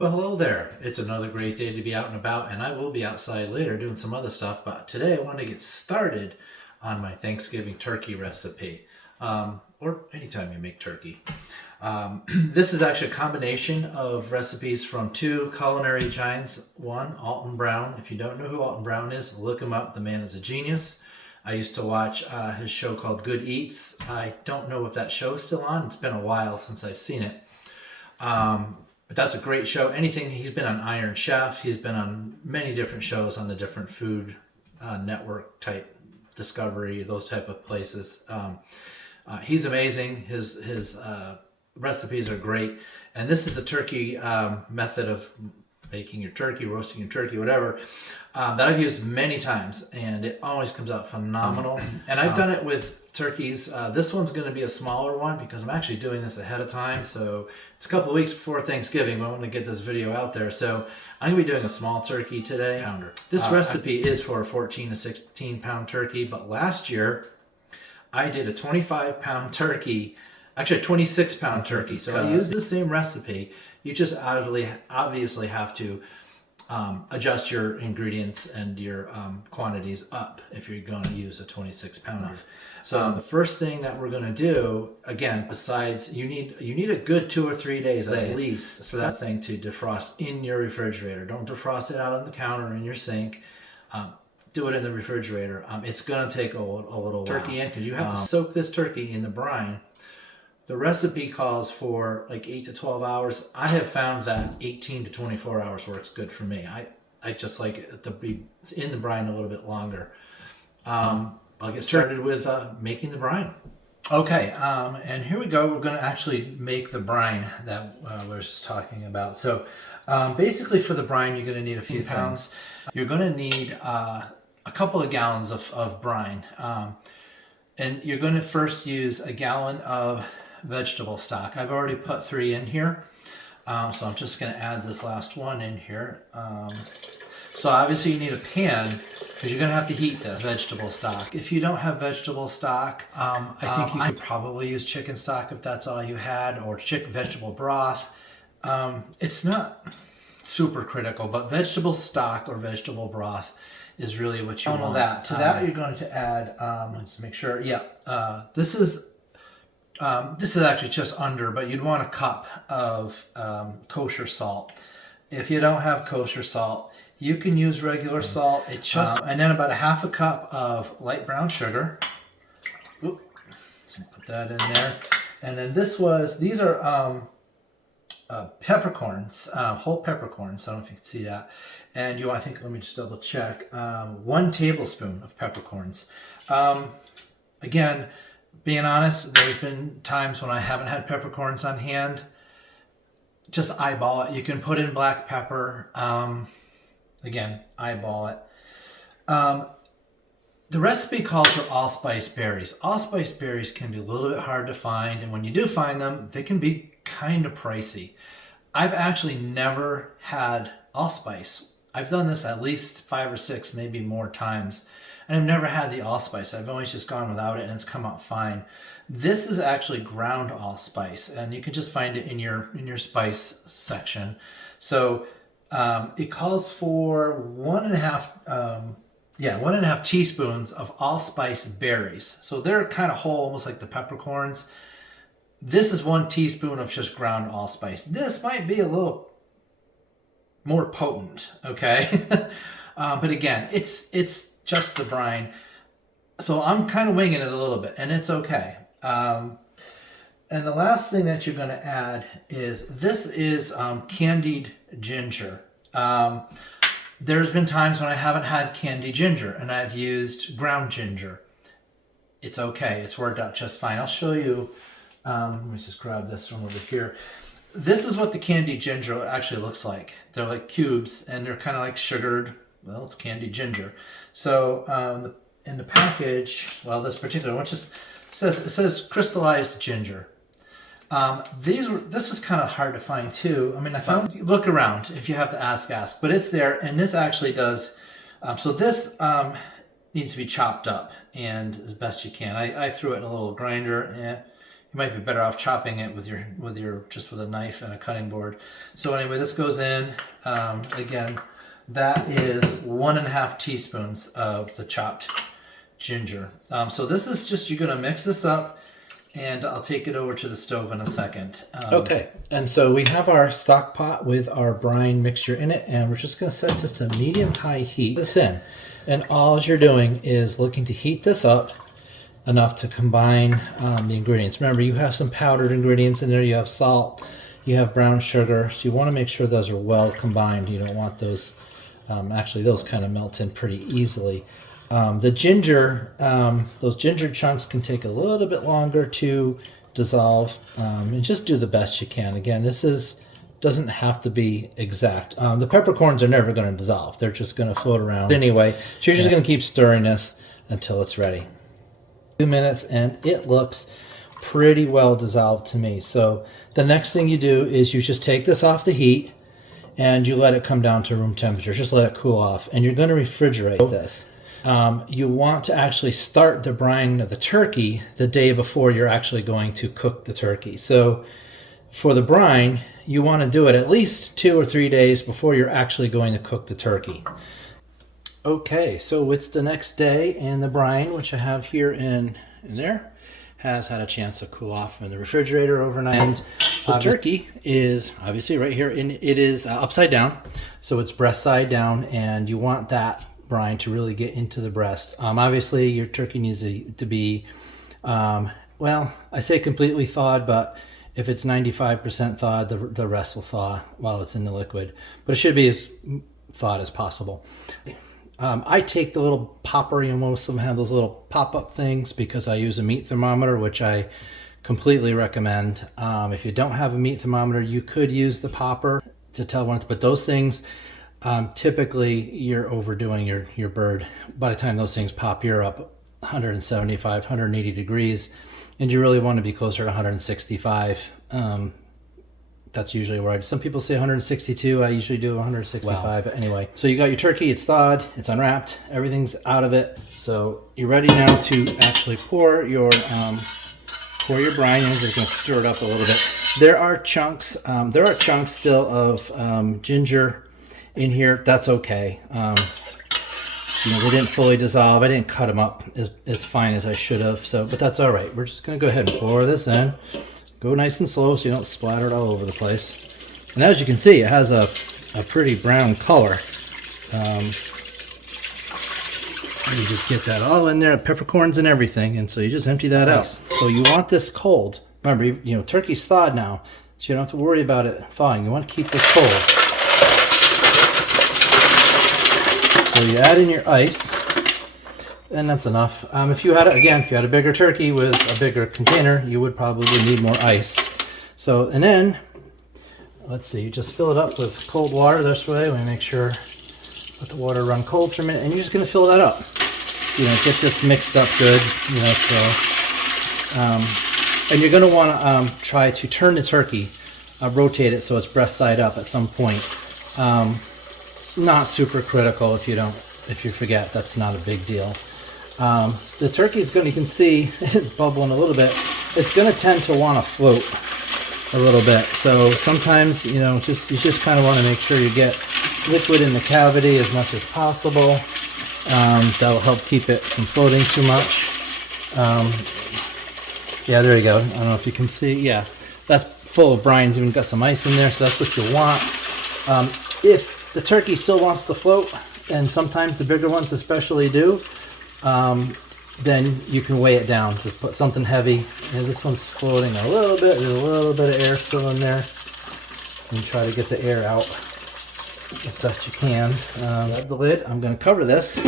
Well, hello there. It's another great day to be out and about, and I will be outside later doing some other stuff. But today I want to get started on my Thanksgiving turkey recipe, or anytime you make turkey. This is actually a combination of recipes from two culinary giants. One, Alton Brown. If you don't know who Alton Brown is, look him up. The man is a genius. I used to watch his show called Good Eats. I don't know if that show is still on. It's been a while since I've seen it. But that's a great show. He's been on Iron Chef. He's been on many different shows on the different food network type Discovery, those type of places. He's amazing. His recipes are great. And this is a turkey method of baking your turkey, roasting your turkey, whatever, that I've used many times, and it always comes out phenomenal. And I've done it with turkeys. This one's going to be a smaller one because I'm actually doing this ahead of time. So it's a couple of weeks before Thanksgiving. I want to get this video out there. So I'm going to be doing a small turkey today. This recipe is for a 14 to 16 pound turkey, but last year I did a 25-pound turkey, actually a 26-pound turkey. So I use the same recipe. You just obviously have to adjust your ingredients and your quantities up if you're going to use a 26-pounder. So the first thing that we're going to do, again, besides you need a good 2 or 3 days at least for that thing to defrost in your refrigerator. Don't defrost it out on the counter or in your sink. Do it in the refrigerator. It's going to take a little turkey in because you have to soak this turkey in the brine. The recipe calls for like 8 to 12 hours. I have found that 18 to 24 hours works good for me. I just like it to be in the brine a little bit longer. I'll get started with making the brine. Okay, and here we go. We're going to actually make the brine that we were just talking about. So basically for the brine, you're going to need a few things. You're going to need a couple of gallons of brine. And you're going to first use a gallon of vegetable stock. I've already put 3 in here, so I'm just going to add this last one in here. So obviously you need a pan because you're going to have to heat this vegetable stock. If you don't have vegetable stock, I think you could probably use chicken stock if that's all you had, or vegetable broth. It's not super critical, but vegetable stock or vegetable broth is really what you want. To that you're going to add, let's make sure, this is actually just under, but you'd want a cup of kosher salt. If you don't have kosher salt, you can use regular salt. And then about a half a cup of light brown sugar. Oop, let's put that in there. And then these are peppercorns, whole peppercorns. I don't know if you can see that. And let me just double check. 1 tablespoon of peppercorns. Again, being honest, there's been times when I haven't had peppercorns on hand. Just eyeball it. You can put in black pepper. Again, eyeball it. The recipe calls for allspice berries. Allspice berries can be a little bit hard to find, and when you do find them, they can be kind of pricey. I've actually never had allspice. I've done this at least 5 or 6, maybe more times, and I've never had the allspice. I've always just gone without it, and it's come out fine. This is actually ground allspice, and you can just find it in your spice section. So it calls for 1.5 teaspoons of allspice berries. So they're kind of whole, almost like the peppercorns. This is 1 teaspoon of just ground allspice. This might be a little more potent, okay? But again, it's just the brine. So I'm kind of winging it a little bit, and it's okay. And the last thing that you're going to add is candied ginger. There's been times when I haven't had candied ginger, and I've used ground ginger. It's okay. It's worked out just fine. I'll show you. Let me just grab this from over here. This is what the candied ginger actually looks like. They're like cubes, and they're kind of like sugared. Well, it's candied ginger. So in the package, this particular one says crystallized ginger. This was kind of hard to find too. I mean, look around if you have to ask, but it's there, and this actually does. So this needs to be chopped up, and as best you can. I threw it in a little grinder, and You might be better off chopping it with your just with a knife and a cutting board. So anyway, this goes in. Again, that is 1.5 teaspoons of the chopped ginger. So this is just, you're gonna mix this up, and I'll take it over to the stove in a second. Okay, and so we have our stock pot with our brine mixture in it, and we're just gonna set this to medium-high heat. This in, and all you're doing is looking to heat this up enough to combine the ingredients. Remember, you have some powdered ingredients in there. You have salt, you have brown sugar, so you want to make sure those are well combined. You don't want those, actually those kind of melt in pretty easily. The ginger, those ginger chunks can take a little bit longer to dissolve, and just do the best you can. Again, this doesn't have to be exact. The peppercorns are never going to dissolve. They're just going to float around anyway. So you're just going to keep stirring this until it's ready. 2 minutes, and it looks pretty well dissolved to me. So the next thing you do is you just take this off the heat and you let it come down to room temperature. Just let it cool off, and you're going to refrigerate this. You want to actually start the brine of the turkey the day before you're actually going to cook the turkey. So for the brine, you want to do it at least 2 or 3 days before you're actually going to cook the turkey. Okay, so it's the next day, and the brine, which I have here in there, has had a chance to cool off in the refrigerator overnight. And the turkey is obviously right here, and it is upside down, so it's breast side down, and you want that brine to really get into the breast. Obviously, your turkey needs to be, well, I say completely thawed, but if it's 95% thawed, the rest will thaw while it's in the liquid. But it should be as thawed as possible. I take the little popper, most of them have those little pop-up things, because I use a meat thermometer, which I completely recommend. If you don't have a meat thermometer, you could use the popper to tell when it's, but those things, typically you're overdoing your bird. By the time those things pop, you're up 175, 180 degrees, and you really want to be closer to 165. That's usually where some people say 162. I usually do 165. Wow. But anyway, so you got your turkey, it's thawed, it's unwrapped, everything's out of it. So you're ready now to actually pour your brine in. You're just going to stir it up a little bit. There are chunks still of ginger in here. That's okay. They didn't fully dissolve. I didn't cut them up as fine as I should have. So, but that's all right. We're just going to go ahead and pour this in. Go nice and slow so you don't splatter it all over the place. And as you can see, it has a pretty brown color. You just get that all in there, peppercorns and everything, and so you just empty that out. So you want this cold. Remember, turkey's thawed now, so you don't have to worry about it thawing. You want to keep this cold. So you add in your ice, and that's enough. If you had a bigger turkey with a bigger container, you would probably need more ice. So, and then, let's see, you just fill it up with cold water this way. We make sure, let the water run cold for a minute, and you're just gonna fill that up. Get this mixed up good, and you're gonna wanna try to turn the turkey, rotate it so it's breast side up at some point. Not super critical if you forget, that's not a big deal. The turkey is you can see it's bubbling a little bit. It's going to tend to want to float a little bit. So sometimes, you just kind of want to make sure you get liquid in the cavity as much as possible. That'll help keep it from floating too much. Yeah, there you go. I don't know if you can see. Yeah, that's full of brine. It's even got some ice in there, so that's what you want. If the turkey still wants to float, and sometimes the bigger ones especially do, then you can weigh it down. Just put something heavy. And this one's floating a little bit. There's a little bit of air still in there. And try to get the air out as best you can. Grab the lid. I'm going to cover this.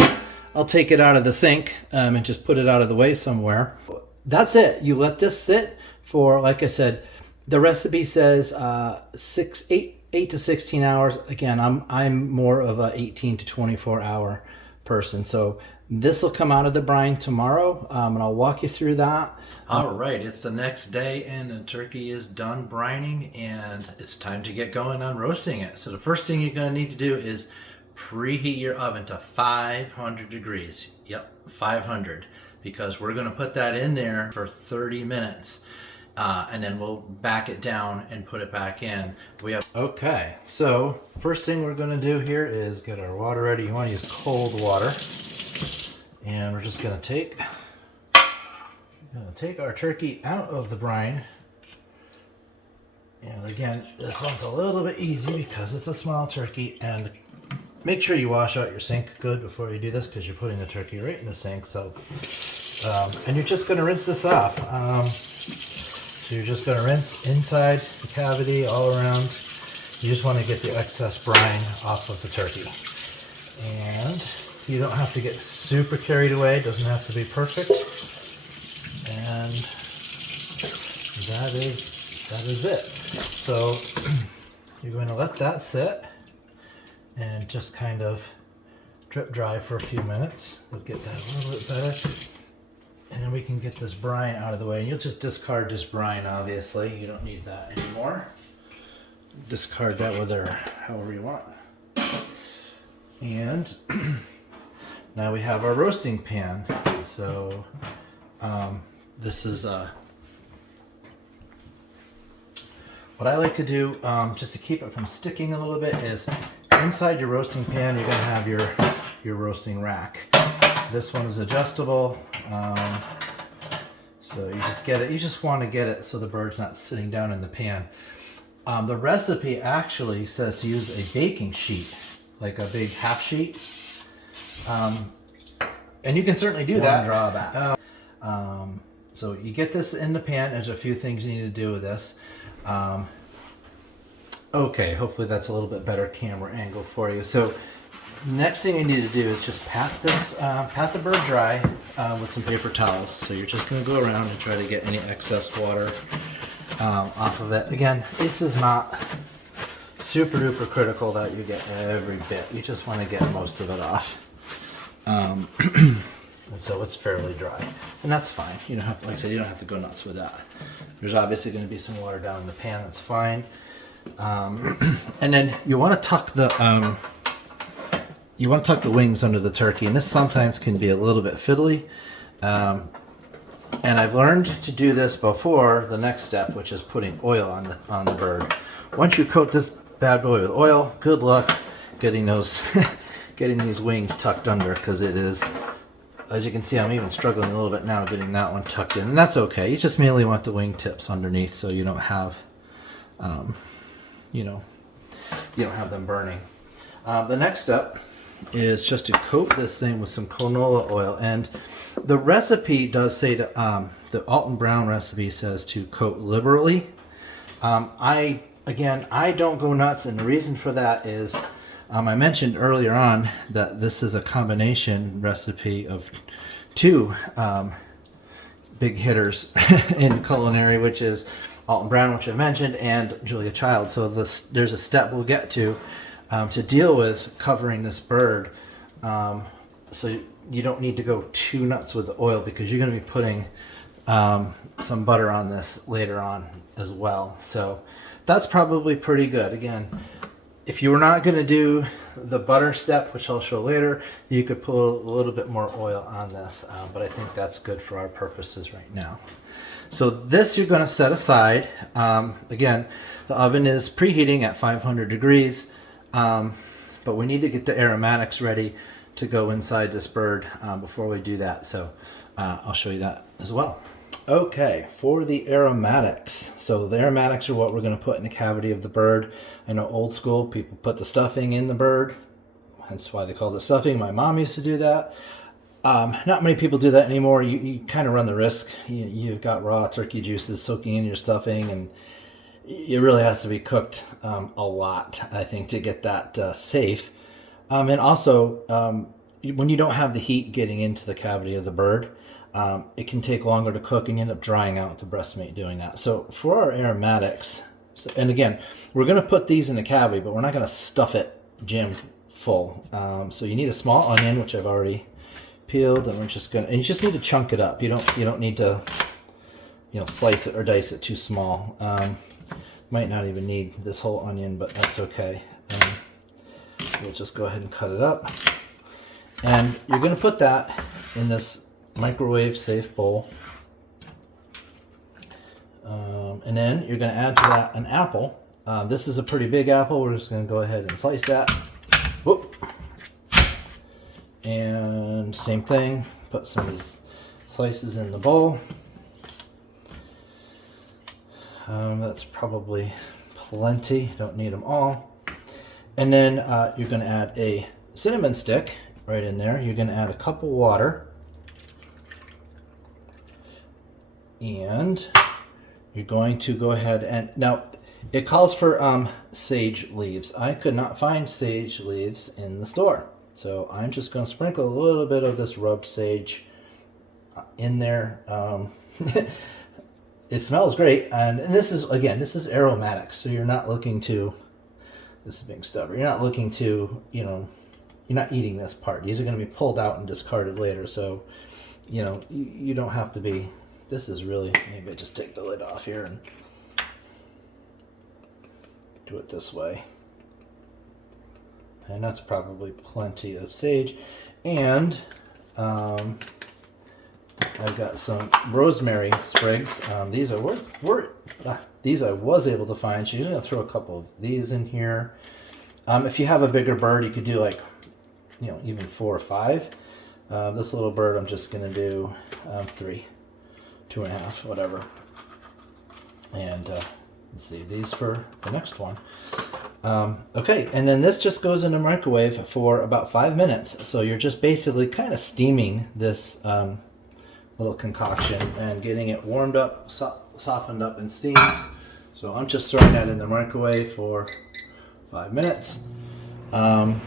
I'll take it out of the sink and just put it out of the way somewhere. That's it. You let this sit for, like I said, the recipe says 8 to 16 hours. Again, I'm more of a 18 to 24 hour person. So this will come out of the brine tomorrow, and I'll walk you through that. All right, it's the next day, and the turkey is done brining, and it's time to get going on roasting it. So the first thing you're going to need to do is preheat your oven to 500 degrees. Yep, 500, because we're going to put that in there for 30 minutes. and then we'll back it down and put it back in. Okay, so first thing we're going to do here is get our water ready. You want to use cold water, and we're just going to take our turkey out of the brine. And again, this one's a little bit easy because it's a small turkey, and make sure you wash out your sink good before you do this, because you're putting the turkey right in the sink. So, and you're just going to rinse this off. So you're just going to rinse inside the cavity all around. You just want to get the excess brine off of the turkey. And you don't have to get super carried away. It doesn't have to be perfect. And that is it. So you're going to let that sit and just kind of drip dry for a few minutes. We'll get that a little bit better. And then we can get this brine out of the way. And you'll just discard this brine, obviously. You don't need that anymore. Discard that with her however you want. And now we have our roasting pan. So this is what I like to do, just to keep it from sticking a little bit, is inside your roasting pan you're going to have your roasting rack. This one is adjustable, so you just get it. You just want to get it so the bird's not sitting down in the pan. The recipe actually says to use a baking sheet, like a big half sheet, and you can certainly do that. Drawback. So you get this in the pan. There's a few things you need to do with this. Okay, hopefully that's a little bit better camera angle for you. So next thing you need to do is just pat the bird dry with some paper towels. So you're just going to go around and try to get any excess water off of it. Again, this is not super duper critical that you get every bit. You just want to get most of it off. And so it's fairly dry, and that's fine. You don't have, like I said, you don't have to go nuts with that. There's obviously going to be some water down in the pan. That's fine. And then you want to tuck the wings under the turkey, and this sometimes can be a little bit fiddly. And I've learned to do this before the next step, which is putting oil on the bird. Once you coat this bad boy with oil, good luck getting those getting these wings tucked under, because it is, as you can see, I'm even struggling a little bit now getting that one tucked in, and that's okay. You just mainly want the wing tips underneath so you don't have, you don't have them burning. The next step is just to coat this thing with some canola oil, and the recipe does say to, the Alton Brown recipe says to coat liberally. I don't go nuts, and the reason for that is, I mentioned earlier on that this is a combination recipe of two big hitters in culinary, which is Alton Brown, which I mentioned, and Julia Child. So there's a step we'll get to deal with covering this bird. So you don't need to go too nuts with the oil, because you're going to be putting some butter on this later on as well. So that's probably pretty good. Again, if you were not going to do the butter step, which I'll show later, you could put a little bit more oil on this, but I think that's good for our purposes right now. So this you're going to set aside. Again, the oven is preheating at 500 degrees, but we need to get the aromatics ready to go inside this bird before we do that. So I'll show you that as well. Okay, for the aromatics. So the aromatics are what we're going to put in the cavity of the bird. I know old school people put the stuffing in the bird, hence why they call it stuffing. My mom used to do that. Not many people do that anymore. You kind of run the risk. You've got raw turkey juices soaking in your stuffing, and it really has to be cooked a lot, I think, to get that safe. And also, when you don't have the heat getting into the cavity of the bird, it can take longer to cook, and you end up drying out the breast meat doing that. So for our aromatics, and again, we're going to put these in the cavity, but we're not going to stuff it jammed full. So you need a small onion, which I've already peeled, and we're just going to, and you just need to chunk it up. You don't need to, slice it or dice it too small. Might not even need this whole onion, but that's okay. We'll just go ahead and cut it up, and you're going to put that in this microwave safe bowl. And then you're going to add to that an apple. This is a pretty big apple. We're just going to go ahead and slice that. Whoop. And same thing, put some of these slices in the bowl. That's probably plenty, don't need them all. And then you're going to add a cinnamon stick right in there. You're going to add a cup of water. And you're going to go ahead and, now it calls for sage leaves. I could not find sage leaves in the store. So I'm just going to sprinkle a little bit of this rubbed sage in there. It smells great. And this is, again, this is aromatic. So you're not looking to, this is being stubborn, you're not looking to, you know, you're not eating this part. These are going to be pulled out and discarded later. So, you know, you don't have to be, this is really, maybe I just take the lid off here and do it this way. And that's probably plenty of sage. And I've got some rosemary sprigs. These are these I was able to find. So you're gonna throw a couple of these in here. If you have a bigger bird, you could do like, you know, even 4 or 5. This little bird, I'm just gonna do 3, 2.5, whatever. And let's see, these for the next one. Okay, and then this just goes in the microwave for about 5 minutes. So you're just basically kind of steaming this little concoction and getting it warmed up, softened up, and steamed. So I'm just throwing that in the microwave for 5 minutes. And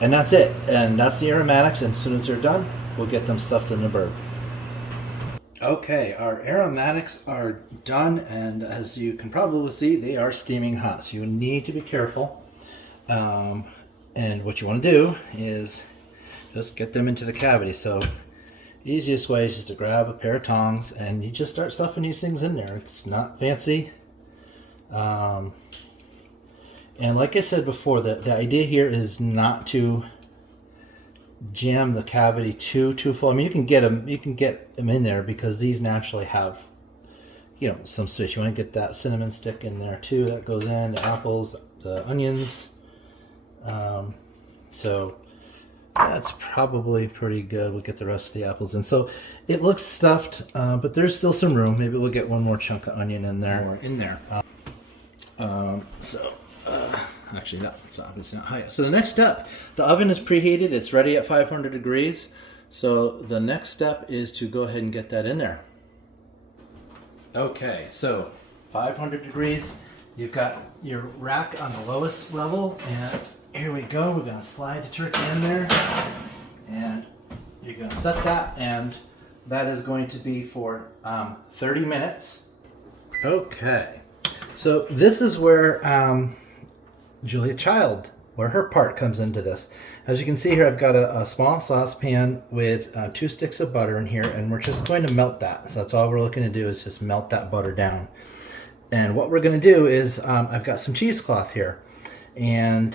that's it. And that's the aromatics. And as soon as they're done, we'll get them stuffed in the bird. Okay, our aromatics are done, and as you can probably see, they are steaming hot. So you need to be careful. And what you want to do is just get them into the cavity. So easiest way is just to grab a pair of tongs and you just start stuffing these things in there. It's not fancy. And like I said before, the idea here is not to jam the cavity too full. I mean, you can get them in there because these naturally have, you know, some switch. You want to get that cinnamon stick in there too. That goes in the apples, the onions. So that's probably pretty good. We'll get the rest of the apples in. So it looks stuffed, but there's still some room. Maybe we'll get one more chunk of onion in there. Actually, that's obviously not high yet. So the next step, the oven is preheated. It's ready at 500 degrees. So the next step is to go ahead and get that in there. Okay, so 500 degrees. You've got your rack on the lowest level, and here we go. We're going to slide the turkey in there, and you're going to set that, and that is going to be for 30 minutes. Okay, so this is where Julia Child, where her part comes into this. As you can see here, I've got a small saucepan with 2 sticks of butter in here, and we're just going to melt that. So that's all we're looking to do is just melt that butter down. And what we're going to do is, I've got some cheesecloth here, and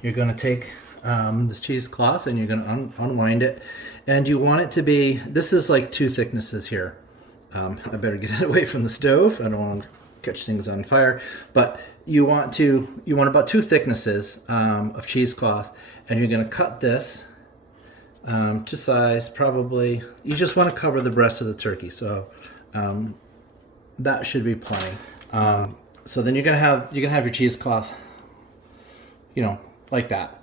you're going to take this cheesecloth and you're going to unwind it, and you want it to be, this is like 2 thicknesses here. I better get it away from the stove. I don't want to catch things on fire, but you want about 2 thicknesses of cheesecloth, and you're going to cut this to size. Probably you just want to cover the breast of the turkey, so that should be plenty. So then you're gonna have your cheesecloth, you know, like that.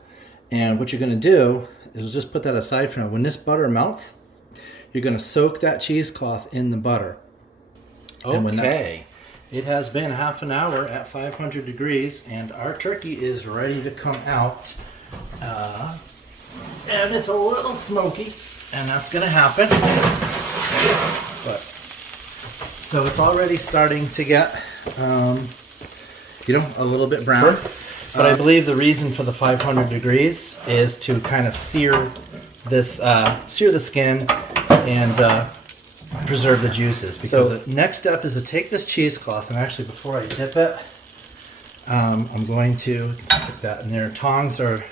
And what you're gonna do is just put that aside for now. When this butter melts, you're gonna soak that cheesecloth in the butter. Okay. It has been half an hour at 500 degrees, and our turkey is ready to come out. And it's a little smoky, and that's gonna happen. But so it's already starting to get, you know, a little bit brown. But I believe the reason for the 500 degrees is to kind of sear this, sear the skin and preserve the juices. Because the next step is to take this cheesecloth, and actually before I dip it, I'm going to put that in there. Tongs are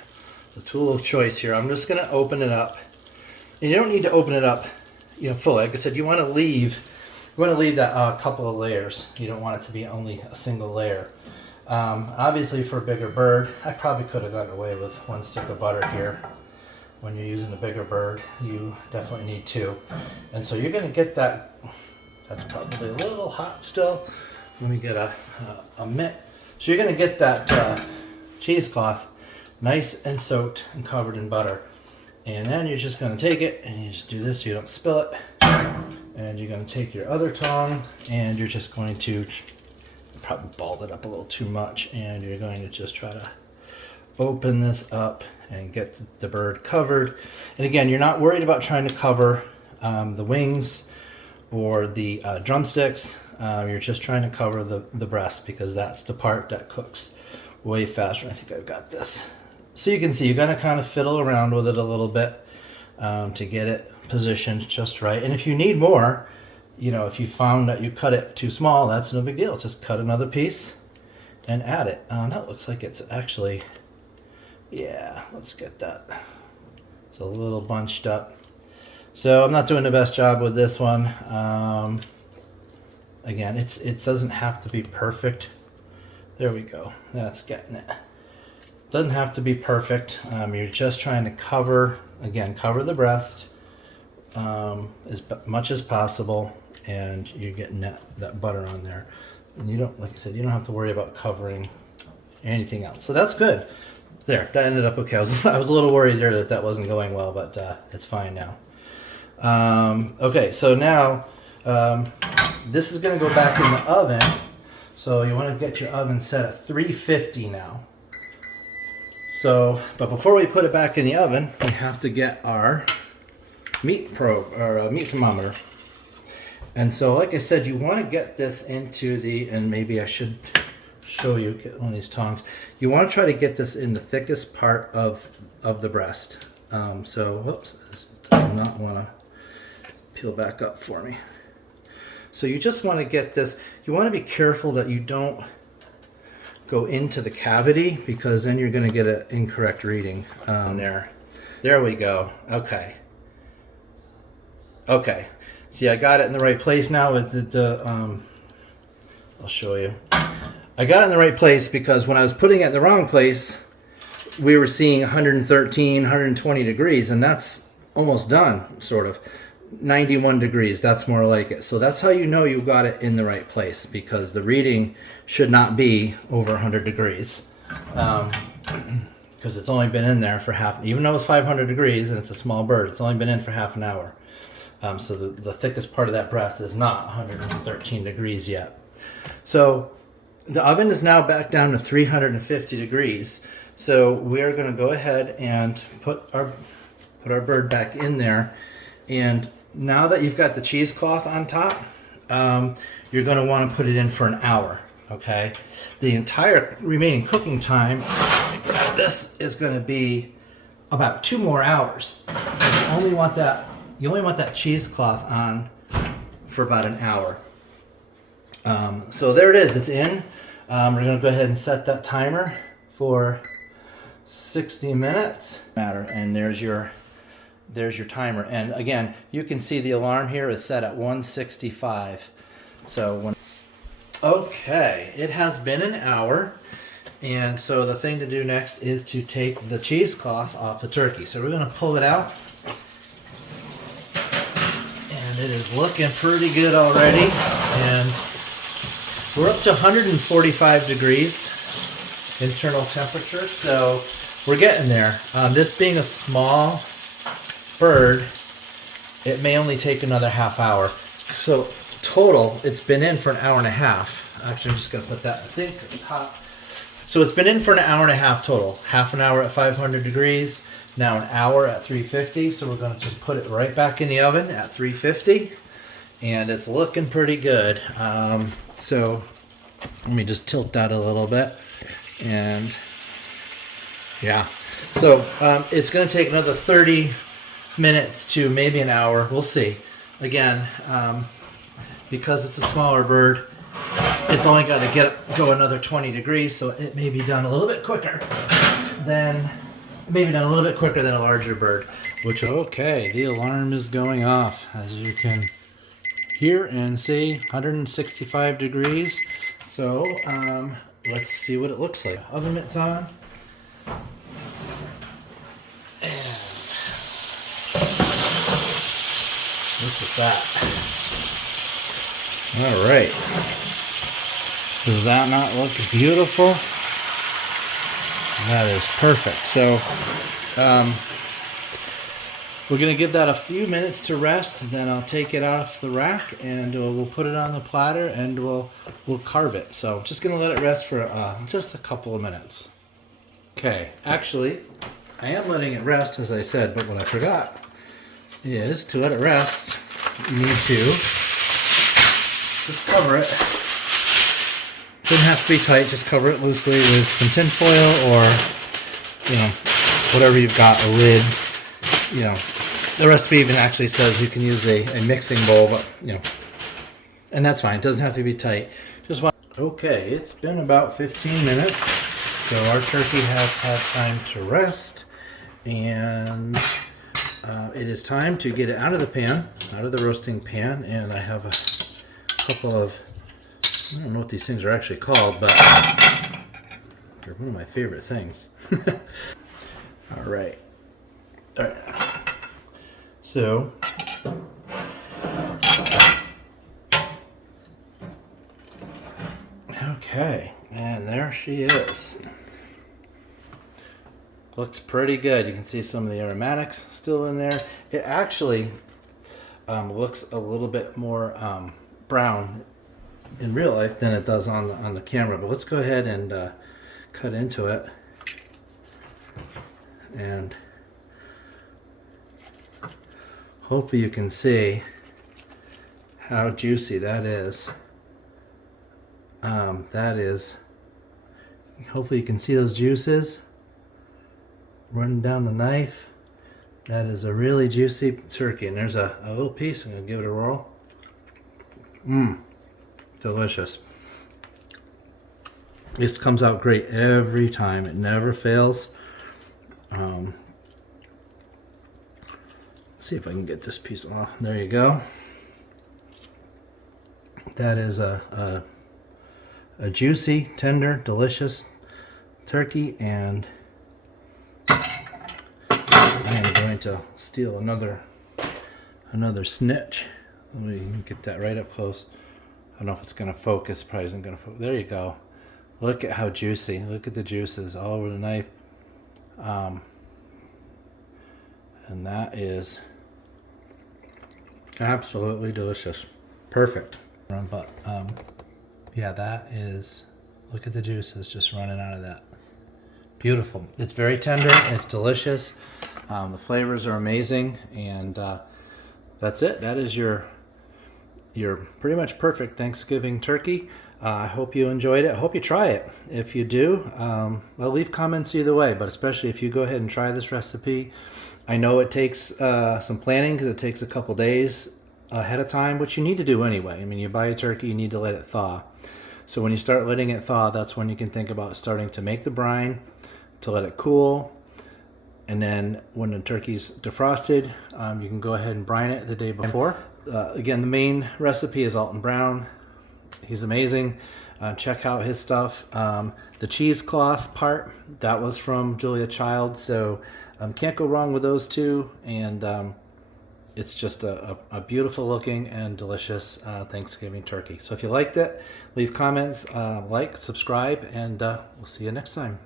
the tool of choice here. I'm just going to open it up. And you don't need to open it up, you know, fully. Like I said, you want to leave You want to leave that a couple of layers. You don't want it to be only a single layer. Obviously for a bigger bird, I probably could have gotten away with 1 stick of butter here. When you're using a bigger bird, you definitely need 2. And so you're going to get that, that's probably a little hot still. Let me get a mitt. So you're going to get that cheesecloth nice and soaked and covered in butter. And then you're just going to take it and you just do this so you don't spill it. And you're going to take your other tongue and you're just going to, probably balled it up a little too much, and you're going to just try to open this up and get the bird covered. And again, you're not worried about trying to cover the wings or the drumsticks. You're just trying to cover the breast, because that's the part that cooks way faster. I think I've got this. So you can see you're going to kind of fiddle around with it a little bit to get it positioned just right. And if you need more, you know, if you found that you cut it too small, that's no big deal. Just cut another piece and add it. That looks like it's actually, yeah, let's get that. It's a little bunched up. So I'm not doing the best job with this one. Again, it doesn't have to be perfect. There we go. That's getting it. Doesn't have to be perfect. You're just trying to cover, again, cover the breast as much as possible, and you're getting that butter on there. And you don't, like I said, you don't have to worry about covering anything else. So that's good. There, that ended up okay. I was a little worried there that wasn't going well, but it's fine now. Okay, so now this is going to go back in the oven. So you want to get your oven set at 350 now. So, but before we put it back in the oven, we have to get our meat probe, or meat thermometer. And so, like I said, you want to get this into the, and maybe I should show you, get one of these tongs. You want to try to get this in the thickest part of the breast. So, whoops, this does not want to peel back up for me. So you just want to get this, you want to be careful that you don't go into the cavity, because then you're going to get an incorrect reading there. There we go. Okay. Okay. See, I got it in the right place now with I'll show you. I got it in the right place because when I was putting it in the wrong place, we were seeing 113, 120 degrees, and that's almost done, sort of. 91 degrees, that's more like it. So that's how you know you got it in the right place, because the reading should not be over 100 degrees. Because it's only been in there for even though it's 500 degrees and it's a small bird, it's only been in for half an hour. So the thickest part of that breast is not 113 degrees yet. So the oven is now back down to 350 degrees. So we're going to go ahead and put our bird back in there. And now that you've got the cheesecloth on top, you're going to want to put it in for an hour. Okay, the entire remaining cooking time, let me grab this, is going to be about 2 more hours. You only want that cheesecloth on for about an hour. So there it is, it's in. We're going to go ahead and set that timer for 60 minutes. And there's your timer. And again, you can see the alarm here is set at 165. So okay, it has been an hour. And so the thing to do next is to take the cheesecloth off the turkey. So we're going to pull it out. And it is looking pretty good already. And we're up to 145 degrees internal temperature. So we're getting there. This being a small bird, it may only take another half hour. So total, it's been in for an hour and a half. Actually, I'm just going to put that in the sink at the top. So it's been in for an hour and a half total. Half an hour at 500 degrees, now an hour at 350. So we're going to just put it right back in the oven at 350. And it's looking pretty good. So let me just tilt that a little bit. And yeah, so it's going to take another 30 minutes to maybe an hour. We'll see. Again, because it's a smaller bird, it's only got to go another 20 degrees, so it may be done a little bit quicker than a larger bird. Okay, the alarm is going off, as you can here and see 165 degrees. So let's see what it looks like. Oven mitts on. And look at that. All right. Does that not look beautiful? That is perfect. So we're going to give that a few minutes to rest, and then I'll take it off the rack and we'll put it on the platter and we'll carve it. So I'm just going to let it rest for just a couple of minutes. Okay, actually, I am letting it rest, as I said, but what I forgot is to let it rest, you need to just cover it. Doesn't have to be tight, just cover it loosely with some tin foil or, whatever you've got, a lid. The recipe even actually says you can use a mixing bowl, but, and that's fine. It doesn't have to be tight. Okay, it's been about 15 minutes, so our turkey has had time to rest, and it is time to get it out of the pan, out of the roasting pan, and I have a couple of, I don't know what these things are actually called, but they're one of my favorite things. All right. So, okay, and there she is. Looks pretty good. You can see some of the aromatics still in there. It actually looks a little bit more brown in real life than it does on the camera. But let's go ahead and cut into it. And hopefully you can see how juicy that is. Hopefully you can see those juices running down the knife. That is a really juicy turkey. And there's a little piece. I'm going to give it a roll. Delicious. This comes out great every time. It never fails. See if I can get this piece off. There you go. That is a juicy, tender, delicious turkey, and I am going to steal another snitch. Let me get that right up close. I don't know if it's going to focus. Probably isn't going to focus. There you go. Look at how juicy. Look at the juices all over the knife. And that is absolutely delicious. Perfect. But yeah, that is, look at the juices just running out of that. Beautiful. It's very tender. It's delicious. The flavors are amazing. And that's it. That is your pretty much perfect Thanksgiving turkey. I hope you enjoyed it. I hope you try it. If you do, well, leave comments either way, but especially if you go ahead and try this recipe. I know it takes some planning because it takes a couple days ahead of time, which you need to do anyway. I mean, you buy a turkey, you need to let it thaw. So when you start letting it thaw, that's when you can think about starting to make the brine, to let it cool. And then when the turkey's defrosted, you can go ahead and brine it the day before. Again, the main recipe is Alton Brown. He's amazing. Check out his stuff. The cheesecloth part, that was from Julia Child. So can't go wrong with those two. And it's just a beautiful looking and delicious Thanksgiving turkey. So if you liked it, leave comments, like, subscribe, and we'll see you next time.